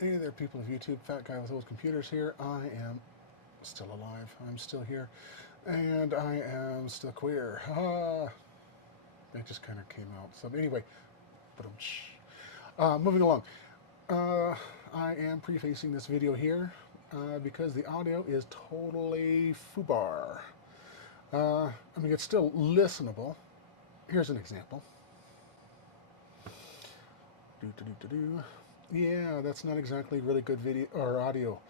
Hey there, people of YouTube. Fat guy with old computers here. I am still alive. I'm still here. And I am still queer. That just kind of came out. So, anyway, but moving along. Uh, I am prefacing this video here because the audio is totally foobar. I mean, it's still listenable. Here's an example. Yeah, that's not exactly really good video or audio.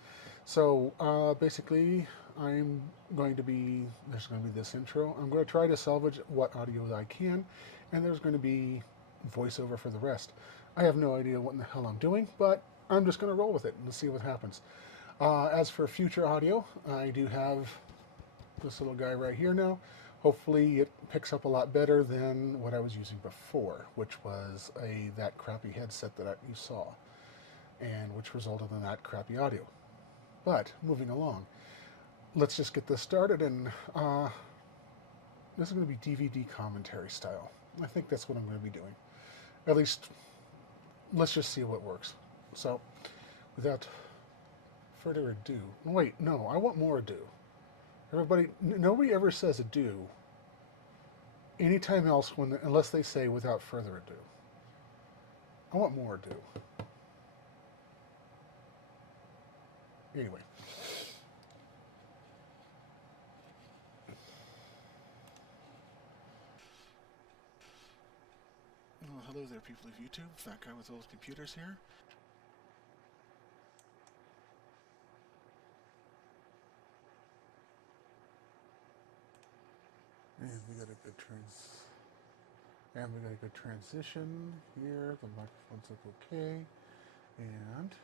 So basically, there's going to be this intro. I'm going to try to salvage what audio I can, and there's going to be voiceover for the rest. I have no idea what in the hell I'm doing, but I'm just going to roll with it and see what happens. As for future audio, I do have this little guy right here now. Hopefully it picks up a lot better than what I was using before, which was that crappy headset that you saw, and which resulted in that crappy audio. But moving along, let's just get this started, and this is going to be DVD commentary style. I think that's what I'm going to be doing. At least, let's just see what works. So, without further ado, wait, no, I want more ado. Nobody ever says ado anytime else unless they say without further ado. I want more ado. Anyway. Well, hello there, people of YouTube. Fat guy with old computers here. And we got a good transition here. The microphones look okay. And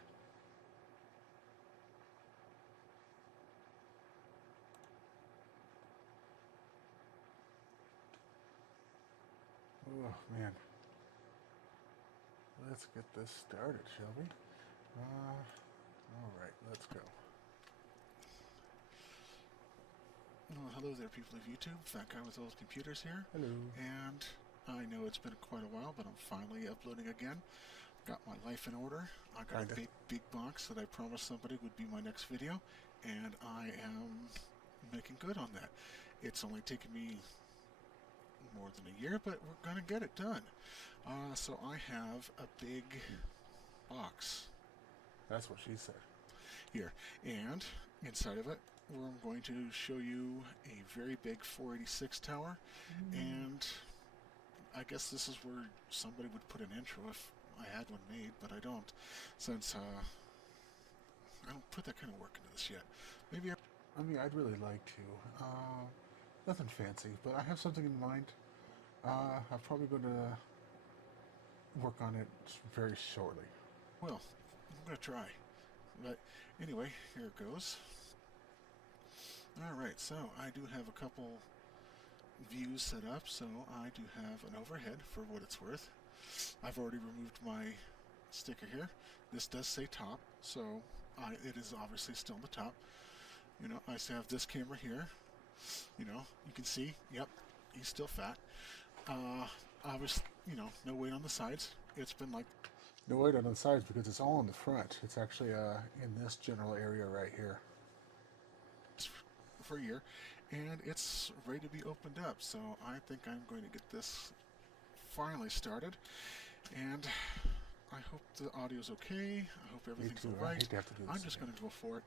oh man. Let's get this started, shall we? Alright, let's go. Well, hello there, people of YouTube. Fat guy with old computers here. Hello. And I know it's been quite a while, but I'm finally uploading again. Got my life in order. I got a big box that I promised somebody would be my next video, and I am making good on that. It's only taken me more than a year, but we're gonna get it done. So I have a big box. That's what she said. Here, and inside of it, we're going to show you a very big 486 tower, and I guess this is where somebody would put an intro if I had one made, but I don't, since I don't put that kind of work into this yet. Maybe I mean, I'd really like to. Nothing fancy, but I have something in mind. I'm probably going to work on it very shortly. Well, I'm going to try. But anyway, here it goes. Alright, so I do have a couple views set up, so I do have an overhead for what it's worth. I've already removed my sticker here. This does say top, so it is obviously still the top. You know, I still have this camera here. You know, you can see, yep, he's still fat. Obviously, you know, no weight on the sides. It's been like no weight on the sides because it's all in the front. It's actually in this general area right here for a year, and it's ready to be opened up. So I think I'm going to get this finally started, and I hope the audio's okay. I hope everything's all right. I'm just going to go for it,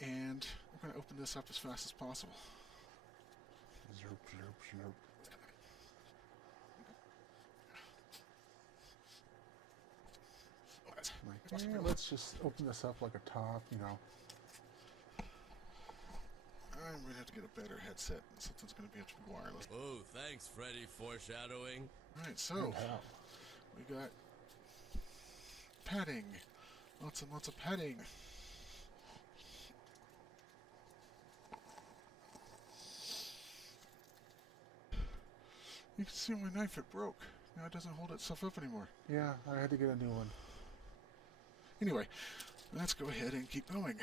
and we're going to open this up as fast as possible. Zerp, zerp, zerp. Yeah, let's just open this up like a top, you know. I'm going to have to get a better headset. Something's going to be wireless. Oh, thanks, Freddy. Foreshadowing. Alright, so we got padding. Lots and lots of padding. You can see my knife, it broke. Now it doesn't hold itself up anymore. Yeah, I had to get a new one. Anyway, let's go ahead and keep going.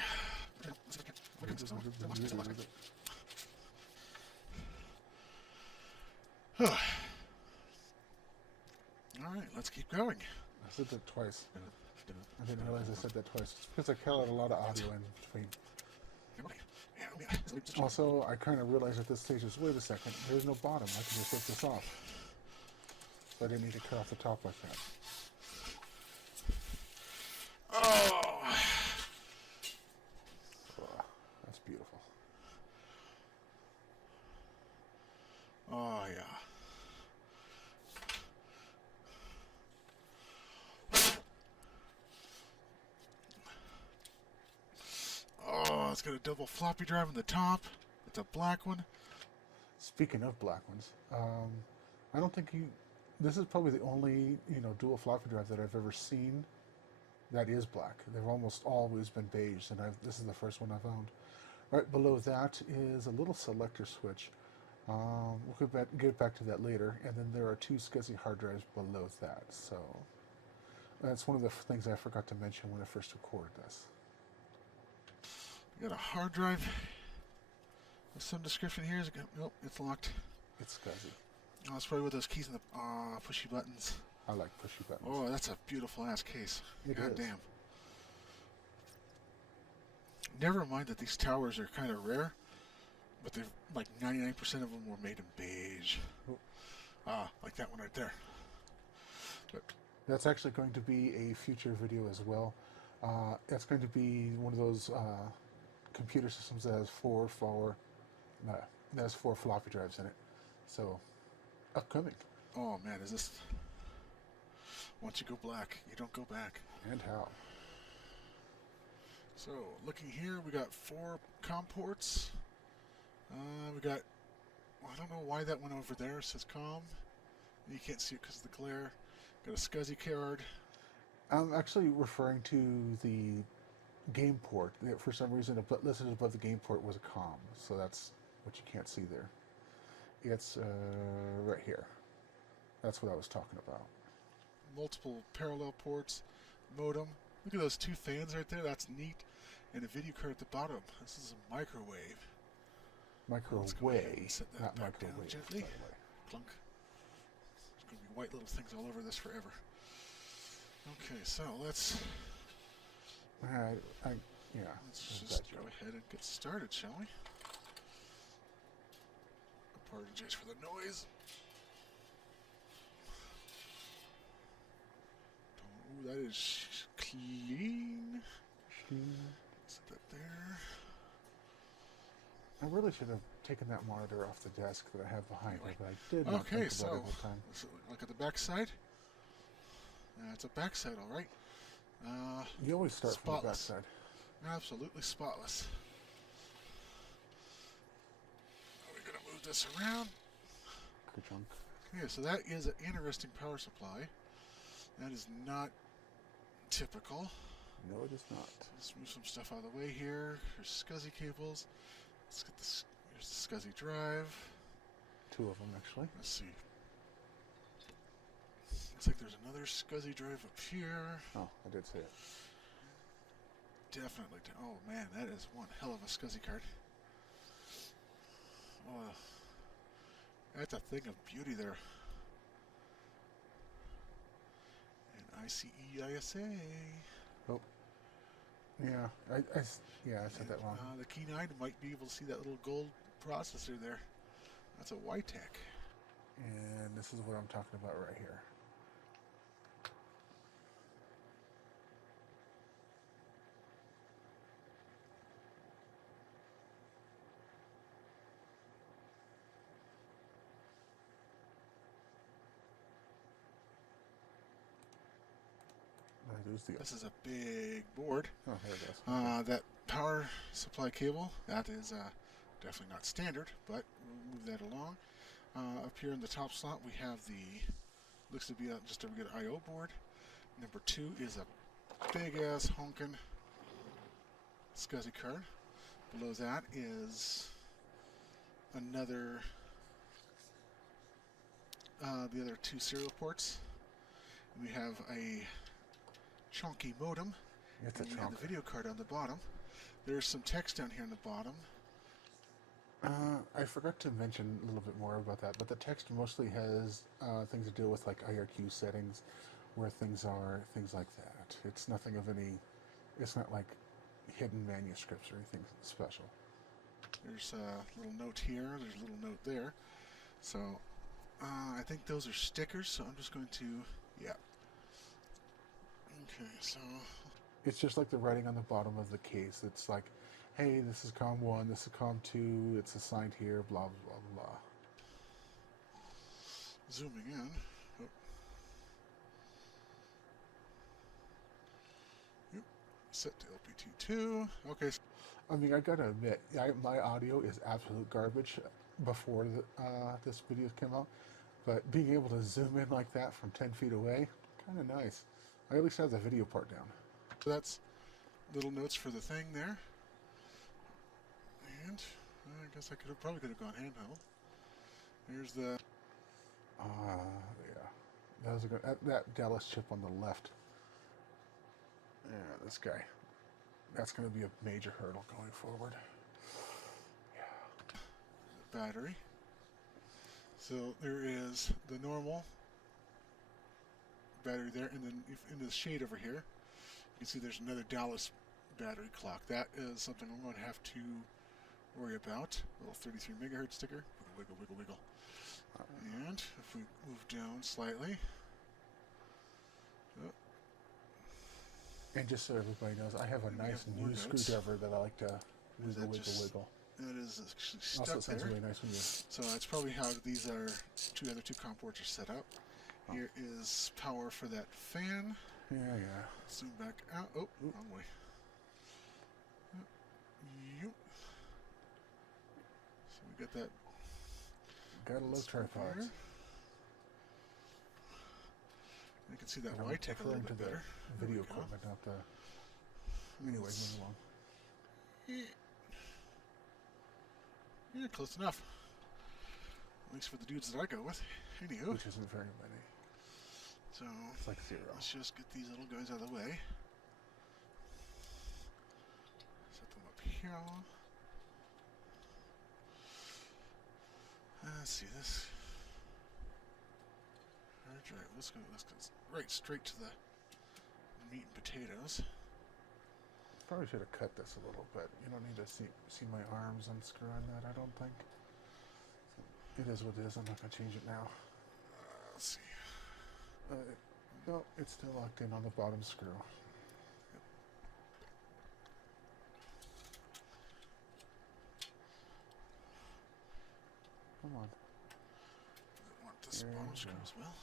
Alright, let's keep going. I said that twice. I didn't realize I said that twice. It's because I cut out a lot of audio in between. Also, I kind of realized at this stage is, wait a second, there's no bottom. I can just lift this off. So I didn't need to cut off the top like that. Oh, That's beautiful. oh yeah. Oh, it's got a double floppy drive on the top. It's a black one. Speaking of black ones, I don't think you... This is probably the only, dual floppy drive that I've ever seen that is black. They've almost always been beige, and this is the first one I found. Right below that is a little selector switch. We'll get back to that later. And then there are two SCSI hard drives below that. So that's one of the things I forgot to mention when I first recorded this. You got a hard drive with some description here. Nope, it's locked. It's SCSI. Oh, that's probably with those keys and the pushy buttons. I like pushy buttons. Oh, that's a beautiful ass case. God damn. Never mind that these towers are kind of rare, but they've like 99% of them were made in beige. Like that one right there. But that's actually going to be a future video as well. It's going to be one of those computer systems that has four floppy drives in it. So, upcoming. Oh man, is this... Once you go black, you don't go back. And how? So, looking here, we got 4 COM ports. We got... I don't know why that went over there. It says COM. You can't see it because of the glare. Got a SCSI card. I'm actually referring to the game port. For some reason, listed above the game port was a COM. So that's what you can't see there. It's right here. That's what I was talking about. Multiple parallel ports, modem. Look at those 2 fans right there. That's neat. And a video card at the bottom. This is a microwave. Microwave, Set that not back microwave. down gently. Clunk. There's going to be white little things all over this forever. Okay, so let's just go ahead and get started, shall we? Apologize for the noise. Oh, that is clean. Set that there. I really should have taken that monitor off the desk that I have behind me, but I did not think about it at the time. So look at the back side. It's a back side, all right. You always start spotless. from the back side. Absolutely spotless. We're going to move this around. Good chunk. Okay, so that is an interesting power supply. That is not typical. No, it is not. Let's move some stuff out of the way here. There's SCSI cables. Let's get this. Here's the SCSI drive. 2 of them, actually. Let's see. Looks like there's another SCSI drive up here. Oh, I did see it. Definitely. Oh man, that is one hell of a SCSI card. Oh, that's a thing of beauty there. And EISA. Oh. Yeah, I said that wrong. The keen eye might be able to see that little gold processor there. That's a YTech. And this is what I'm talking about right here. This is a big board. Oh, there it goes. That power supply cable, that is definitely not standard, but we'll move that along. Up here in the top slot, we have looks to be just a regular I/O board. Number 2 is a big-ass honkin' SCSI card. Below that is another, the other 2 serial ports. We have a chunky modem, It's and we have the video card on the bottom. There's some text down here on the bottom. I forgot to mention a little bit more about that, but the text mostly has things to do with like IRQ settings where things are, things like that. It's nothing of any, it's not like hidden manuscripts or anything special. There's a little note here, there's a little note there. So, I think those are stickers, so I'm just going to, yeah. Okay, so... It's just like the writing on the bottom of the case. It's like, hey, this is COM 1, this is COM 2, it's assigned here, blah, blah, blah, blah. Zooming in. Oh. Yep. Set to LPT2. Okay. I mean, I gotta admit, my audio is absolute garbage before this video came out, but being able to zoom in like that from 10 feet away, kind of nice. I at least have the video part down. So that's little notes for the thing there. And I guess I probably could have gone handheld. Here's the... yeah. That Dallas chip on the left. Yeah, this guy. That's going to be a major hurdle going forward. Yeah. Battery. So there is the normal battery there, and then in the shade over here, you can see there's another Dallas battery clock. That is something I'm going to have to worry about. A little 33 megahertz sticker. Wiggle, wiggle, wiggle. And if we move down slightly. And just so everybody knows, I have a nice new screwdriver that I like to wiggle, wiggle, wiggle. That is actually stuck also, it sounds there. really nice when you... So that's probably how these other two COM ports are set up. Oh. Here is power for that fan. Yeah, yeah. Zoom back out. Oh, wrong way. Yep. So we got that. Gotta love tripods. You can see that white take a little bit better. Video equipment, not the... Anyway, move along. Yeah, close enough. At least for the dudes that I go with. Anywho. Which isn't very many. So, it's like 0. Let's just get these little guys out of the way. Set them up here. Let's see this. Right, let's go right straight to the meat and potatoes. Probably should have cut this a little bit. You don't need to see my arms unscrewing that, I don't think. So it is what it is. I'm not going to change it now. Let's see. No, it's still locked in on the bottom screw. Yep. Come on. I want this bottom screw as well.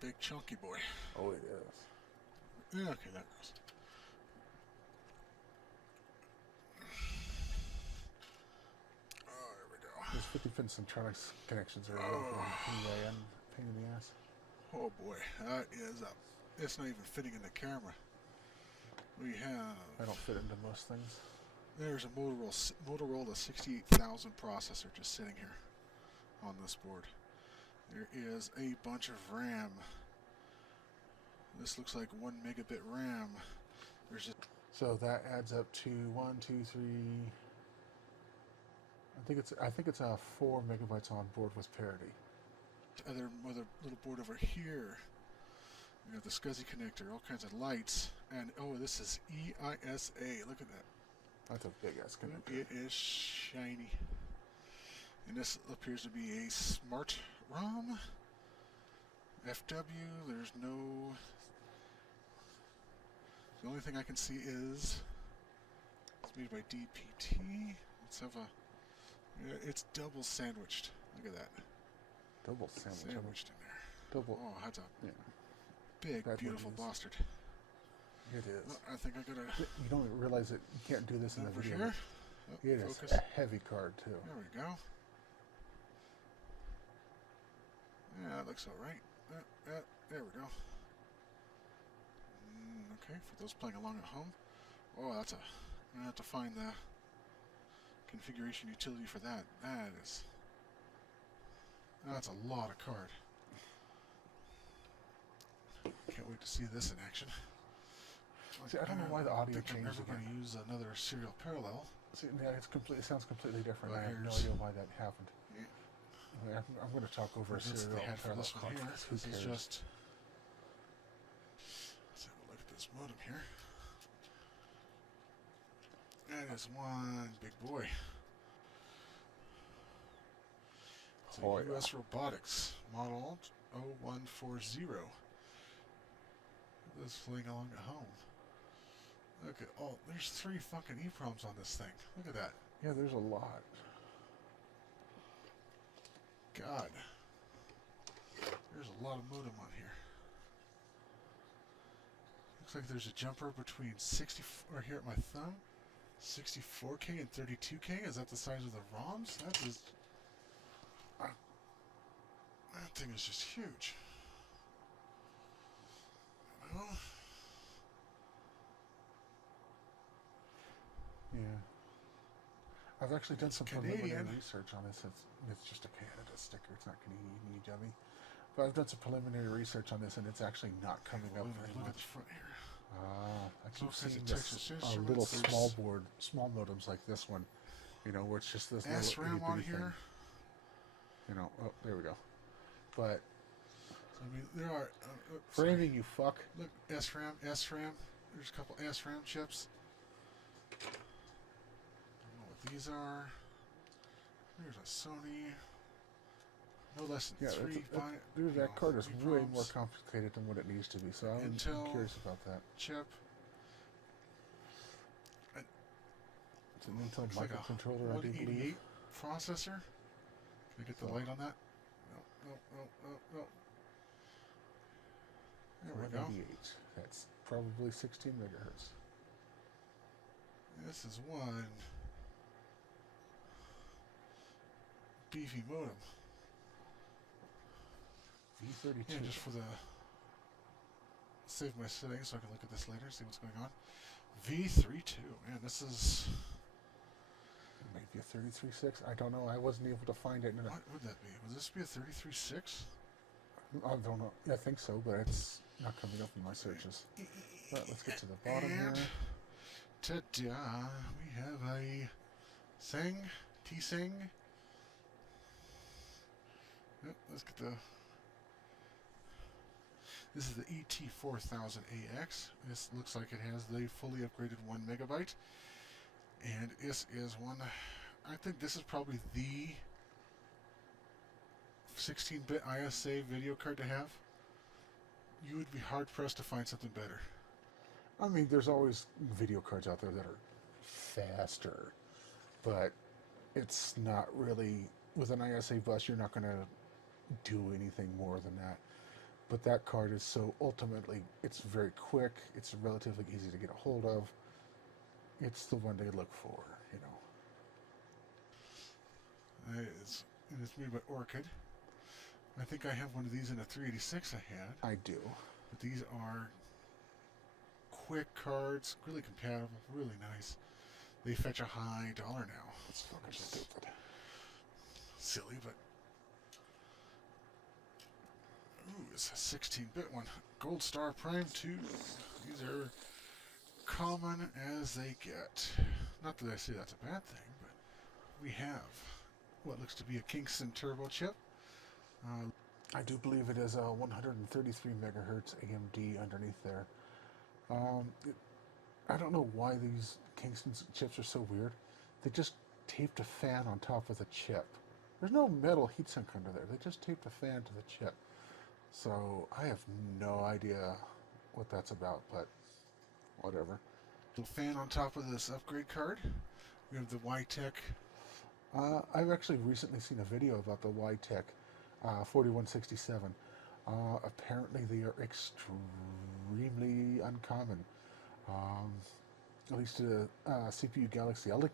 Big chunky boy. Oh, it is. Yeah, okay, that goes. Oh, there we go. Those 50-pin Centronics connections are pain in the ass. Oh boy, that is up. It's not even fitting in the camera. We have... I don't fit into most things. There's a Motorola 68,000 processor just sitting here on this board. There is a bunch of RAM. This looks like 1 megabit RAM. There's so that adds up to 1, 2, 3. I think it's 4 megabytes on board with parity. Other little board over here. We got the SCSI connector, all kinds of lights, and oh, this is EISA. Look at that. That's a big ass connector. It is shiny. And this appears to be a smart ROM. FW, there's no... The only thing I can see is... It's made by DPT. Let's have a... Yeah, it's double sandwiched. Look at that. Double sandwiched in there. Double... Oh, that's a big, beautiful bastard. It is. Well, I think I gotta... You don't realize that you can't do this in the video. Here. Oh, it is a heavy card, too. There we go. Yeah, that looks alright. There we go. Okay, for those playing along at home. Oh, I'm gonna have to find the configuration utility for that. That's a lot of card. Can't wait to see this in action. See, I don't know why the audio changed. I'm never going to use another serial parallel. See, yeah, it sounds completely different. Well, I have no idea why that happened. Yeah. I'm going to talk over a serial parallel. This one here. This is just. Let's have a look at this modem here. That is one big boy. It's a U.S. Robotics model 0140. This fleeing along at home. Look at there's 3 fucking EPROMs on this thing. Look at that. Yeah, there's a lot. God. There's a lot of modem on here. Looks like there's a jumper between 60, or here at my thumb, 64K and 32K. Is that the size of the ROMs? That thing is just huge. Well, yeah. I've actually done some preliminary research on this. It's just a Canada sticker. It's not Canadian, you dummy. But I've done some preliminary research on this, and it's actually not coming up very look much. at the front here. I keep seeing this little small modems like this one, where it's just this little SRAM on here. Thing. Oh, there we go. But I mean, there are for anything you fuck. Look, SRAM. There's a couple SRAM chips. I don't know what these are. There's a Sony. No less than 3. That card is way more complicated than what it needs to be, so I'm curious about that. Chip. It's an Intel microcontroller, I do believe. Processor. Can I get the light on that? No. There we go. That's probably 16 megahertz. This is one beefy modem. V32. Yeah, just for the save my settings so I can look at this later, see what's going on. V32. Man, this is maybe a 33.6. I don't know. I wasn't able to find it. What would that be? Would this be a 33.6? I don't know. Yeah, I think so, but it's not coming up in my searches. But let's get to the bottom here. Ta-da! We have a T-Sing. Yep, let's get the. This is the ET4000AX. This looks like it has the fully upgraded 1 megabyte. And this is one, I think this is probably the 16-bit EISA video card to have. You would be hard-pressed to find something better. I mean, there's always video cards out there that are faster, but it's not really, with an EISA bus, you're not going to do anything more than that. But that card is so ultimately, it's very quick, it's relatively easy to get a hold of. It's the one they look for, It's made by Orchid. I think I have one of these in a 386 I had. I do. But these are quick cards, really compatible, really nice. They fetch a high dollar now. It's fucking stupid. Silly, but... Ooh, it's a 16-bit one. Gold Star Prime 2. These are common as they get. Not that I say that's a bad thing, but we have what looks to be a Kingston turbo chip. I do believe it is a 133 megahertz AMD underneath there. I don't know why these Kingston chips are so weird. They just taped a fan on top of the chip. There's no metal heatsink under there. They just taped a fan to the chip. So I have no idea what that's about, but whatever. The fan on top of this upgrade card. We have the YTech. I've actually recently seen a video about the YTech 4167. Apparently they are extremely uncommon. At least to CPU Galaxy. I'll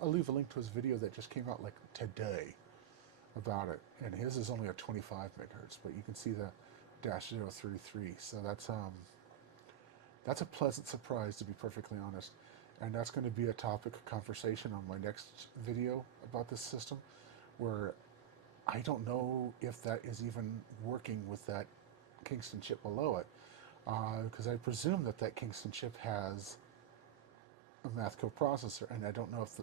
leave a link to his video that just came out like today about it, and his is only at 25 megahertz, but you can see the -033. So that's a pleasant surprise, to be perfectly honest. And that's going to be a topic of conversation on my next video about this system, where I don't know if that is even working with that Kingston chip below it. because I presume that Kingston chip has a math code processor, and I don't know if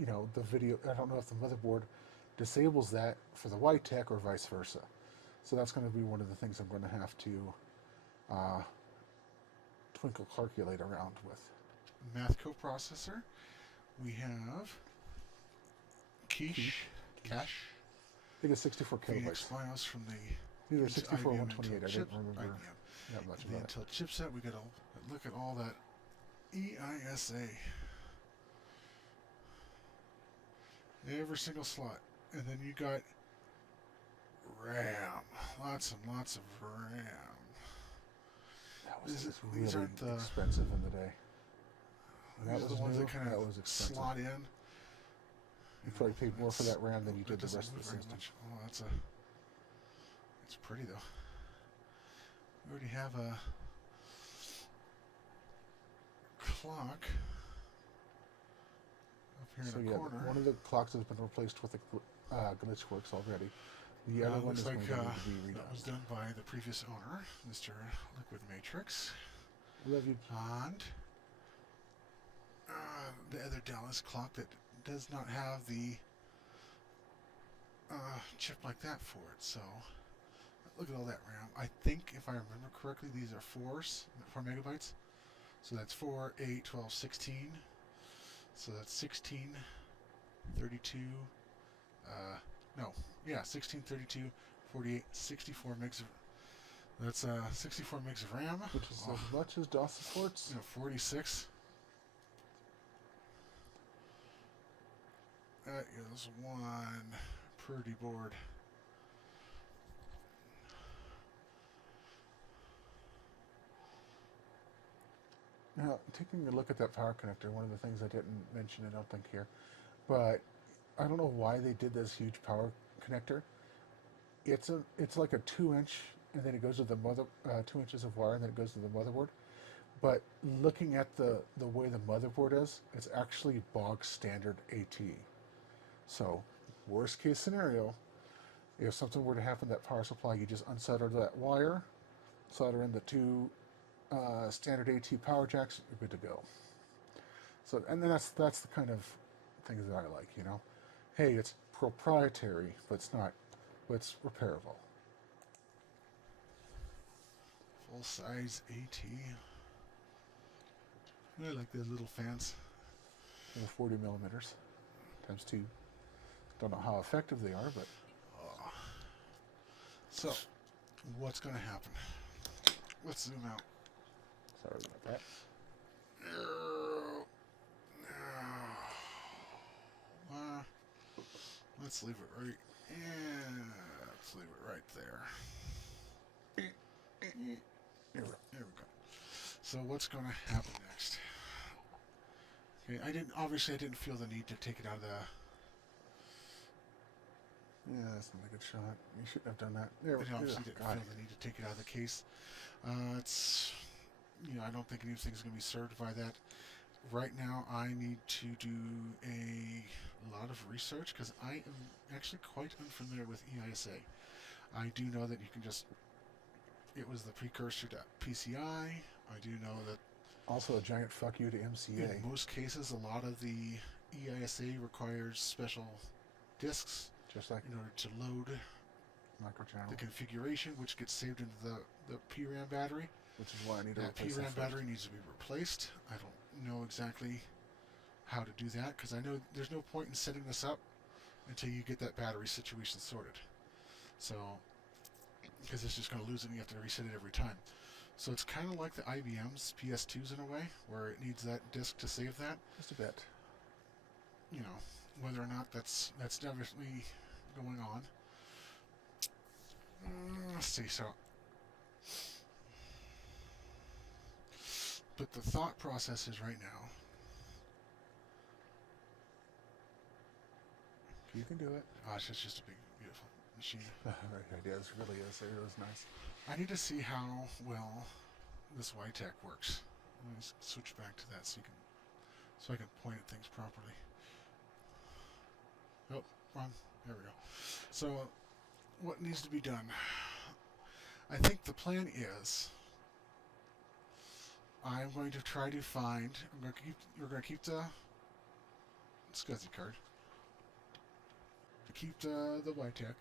I don't know if the motherboard disables that for the white tech or vice versa. So that's going to be one of the things I'm going to have to twinkle calculate around with. Math coprocessor. We have cache. I think it's 64 Phoenix kilobytes. BIOS from the Either 64 or IBM 128. I Intel don't remember that much the about it. Intel chipset. We got to look at all that EISA. Every single slot. And then you got RAM. Lots and lots of RAM. These really expensive in the day. And that was the ones new, that kind of slot in. You probably paid more for that RAM than you did the rest of the system. Oh, it's pretty though. We already have a clock up here in the corner. One of the clocks has been replaced with a Glitchworks already. The other one is going to need to be redone. That was done by the previous owner, Mr. Liquid Matrix. Love you. And the other Dallas clock that does not have the chip like that for it. So look at all that RAM. I think, if I remember correctly, these are 4 megabytes. So that's 4, 8, 12, 16. So that's 16, 32. 16, 32, 48, 64 megs of. That's 64 megs of RAM. Which is as much as DOS supports. 46. That is one pretty board. Now, taking a look at that power connector, one of the things I didn't mention, I don't think here, but I don't know why they did this huge power connector. It's like a 2-inch, and then it goes to the 2 inches of wire, and then it goes to the motherboard. But looking at the way the motherboard is, it's actually bog standard AT. So, worst case scenario, if something were to happen to that power supply, you just unsolder that wire, solder in the 2 standard AT power jacks, you're good to go. So, and then that's the kind of things that I like, Hey, it's proprietary, but it's not, but it's repairable. Full size AT. I like those little fans. 40 millimeters times 2. Don't know how effective they are, but. So, what's going to happen? Let's zoom out. Sorry about that. Let's leave it right. Let's leave it right there. There we go. So what's going to happen next? Okay, I didn't feel the need to take it out of the. Yeah, that's not a good shot. You shouldn't have done that. There we go. Obviously didn't feel the need to take it out of the case. It's, I don't think anything's going to be served by that. Right now, I need to do a lot of research because I am actually quite unfamiliar with EISA. I do know that you can it was the precursor to PCI. I do know that. Also a giant fuck you to MCA. In most cases, a lot of the EISA requires special disks just like in order to load microchannel. The configuration, which gets saved into the PRAM battery. Which is why I need to replace PRAM battery needs to be replaced. I don't know exactly how to do that because I know there's no point in setting this up until you get that battery situation sorted. So, because it's just going to lose it and you have to reset it every time. So it's kind of like the IBM's PS2s in a way, where it needs that disk to save that. Just a bit. Whether or not that's definitely going on. Let's see, so. But the thought process is right now. You can do it. Gosh, it's just a big, beautiful machine. It is, really is. It is nice. I need to see how well this YTech works. Let me switch back to that so I can point at things properly. Oh, wrong. There we go. So, what needs to be done? I think the plan is I'm going to try to find. We're going to keep the SCSI card. Keep the YTech.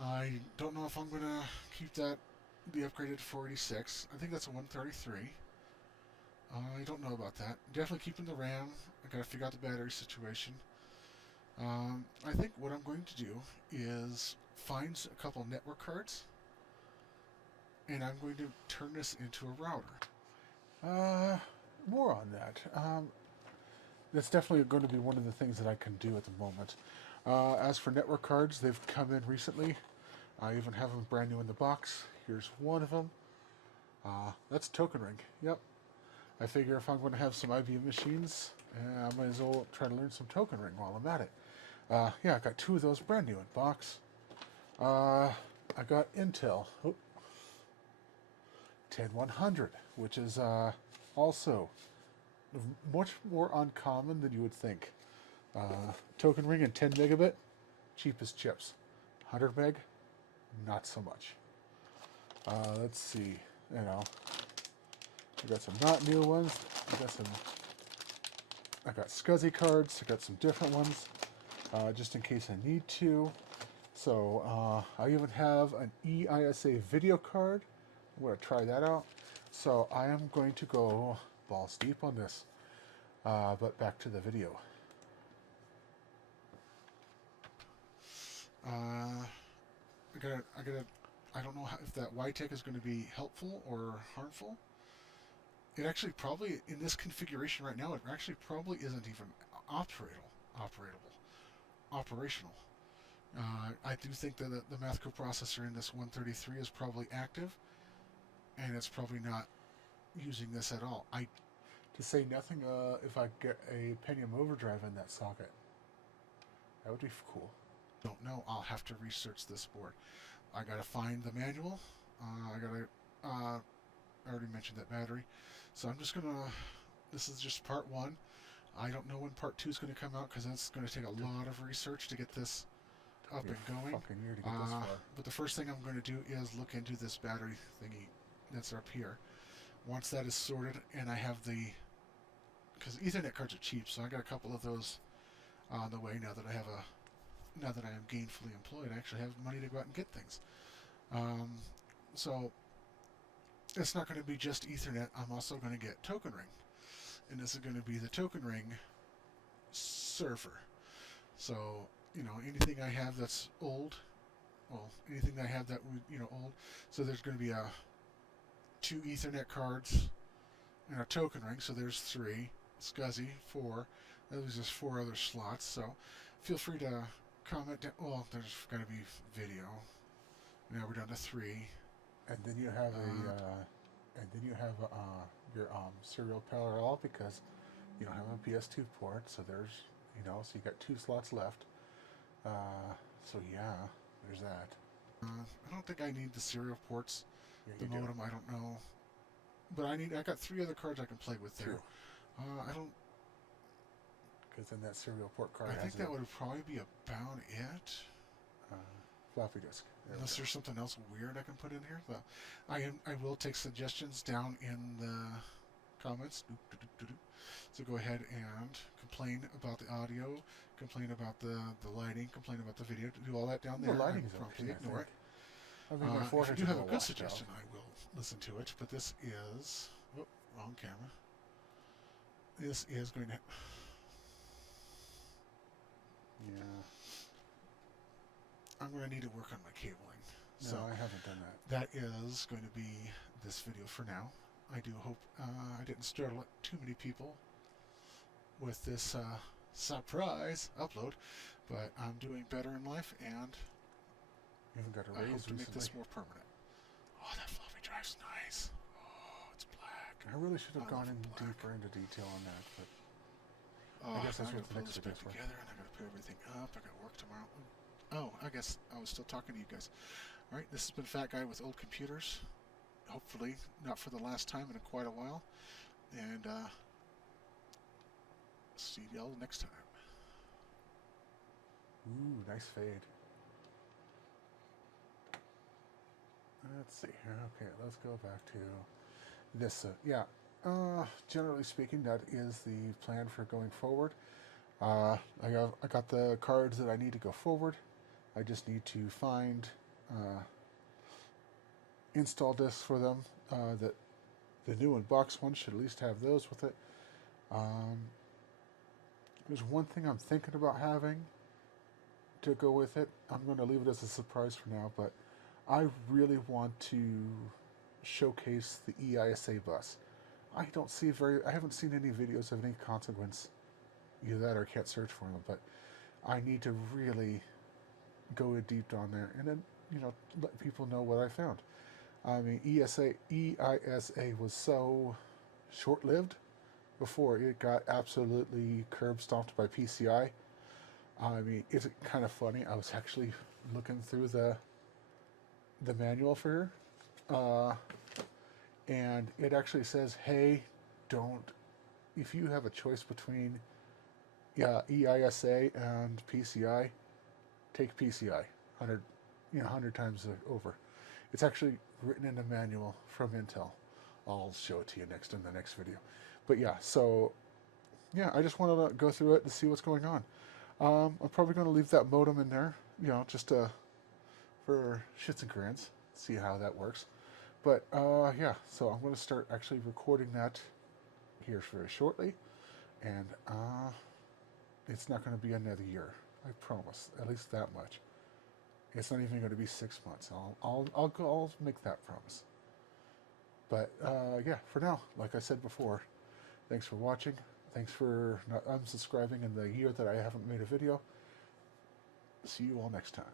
I don't know if I'm going to keep that, the upgraded 486. I think that's a 133. I don't know about that. Definitely keeping the RAM. I got to figure out the battery situation. I think what I'm going to do is find a couple network cards, and I'm going to turn this into a router. More on that. That's definitely going to be one of the things that I can do at the moment. As for network cards, they've come in recently. I even have them brand new in the box. Here's one of them. That's Token Ring. Yep. I figure if I'm going to have some IBM machines, I might as well try to learn some Token Ring while I'm at it. Yeah, I got two of those brand new in box. I got Intel 10100, which is also much more uncommon than you would think. Token Ring and 10 megabit, cheapest chips. 100 meg, not so much. Let's see, I got some not new ones. I got SCSI cards. I got some different ones, just in case I need to. So I even have an EISA video card. I'm going to try that out. So I am going to go balls deep on this. But back to the video. I don't know if that YTech is going to be helpful or harmful. It actually probably, in this configuration right now, it actually probably isn't even operational. I do think that the math coprocessor in this 133 is probably active, and it's probably not using this at all. To say nothing, if I get a Pentium overdrive in that socket, that would be cool. Don't know. I'll have to research this board. I gotta find the manual. I already mentioned that battery. So I'm just gonna, this is just part one. I don't know when part two is going to come out because it's going to take a lot of research to get this up and going. Fucking year to get this far. But the first thing I'm going to do is look into this battery thingy that's up here. Once that is sorted and I have because Ethernet cards are cheap, so I got a couple of those on the way now that I am gainfully employed. I actually have money to go out and get things. So it's not going to be just Ethernet. I'm also going to get Token Ring. And this is going to be the Token Ring server. So, anything I have that's old, anything that I have that would, old. So there's going to be 2 Ethernet cards and a Token Ring. So there's 3. SCSI, 4. There's just 4 other slots. So feel free to comment down. Well, there's going to be video. Now we're down to 3. And then you have your serial parallel because you don't have a PS2 port, so there's so you got 2 slots left. So yeah, there's that. I don't think I need the serial ports. Yeah, the modem, I don't know, but I got 3 other cards I can play with there. I don't. Because then that serial port card. I think that would probably be about it. Floppy disk. Unless there's something else weird I can put in here. But I will take suggestions down in the comments. So go ahead and complain about the audio, complain about the lighting, complain about the video. Do all that down there. The lighting is promptly okay, ignore it. If you do have a good suggestion, I will listen to it. But this is wrong camera. This is going to. Yeah. I'm going to need to work on my cabling. No, So I haven't done that. that is going to be this video for now. I do hope I didn't startle too many people with this surprise upload, but I'm doing better in life, and You haven't got a I raise hope to make recently. this more permanent. Oh, that floppy drive's nice. Oh, it's black. I really should have I gone love in black. deeper into detail on that, but Oh, guess that's I what gotta the pull next this back video's for. together, and I gotta put everything up. I got work tomorrow. Oh, I guess I was still talking to you guys. All right, this has been Fat Guy with Old Computers. Hopefully, not for the last time in quite a while. And see y'all next time. ooh, nice fade. Let's see here. Okay, let's go back to this. Yeah, Generally speaking, that is the plan for going forward. I got the cards that I need to go forward. I just need to find install discs for them. That the new in-box ones should at least have those with it. There's one thing I'm thinking about having to go with it. I'm going to leave it as a surprise for now, but I really want to showcase the EISA bus. I haven't seen any videos of any consequence. Either that or I can't search for them, but I need to really go deep down there and then, let people know what I found. I mean, EISA was so short-lived before it got absolutely curb stomped by PCI. I mean, it's kind of funny. I was actually looking through the manual for her, and it actually says, "Hey, if you have a choice between EISA and PCI, take PCI 100 times over." It's actually written in the manual from Intel. I'll show it to you in the next video. But yeah, so yeah, I just wanted to go through it and see what's going on. I'm probably going to leave that modem in there, just for shits and grins, see how that works. But yeah, so I'm going to start actually recording that here very shortly, and it's not going to be another year. I promise, at least that much. It's not even going to be 6 months. I'll make that promise. But yeah, for now, like I said before, thanks for watching. Thanks for not unsubscribing in the year that I haven't made a video. See you all next time.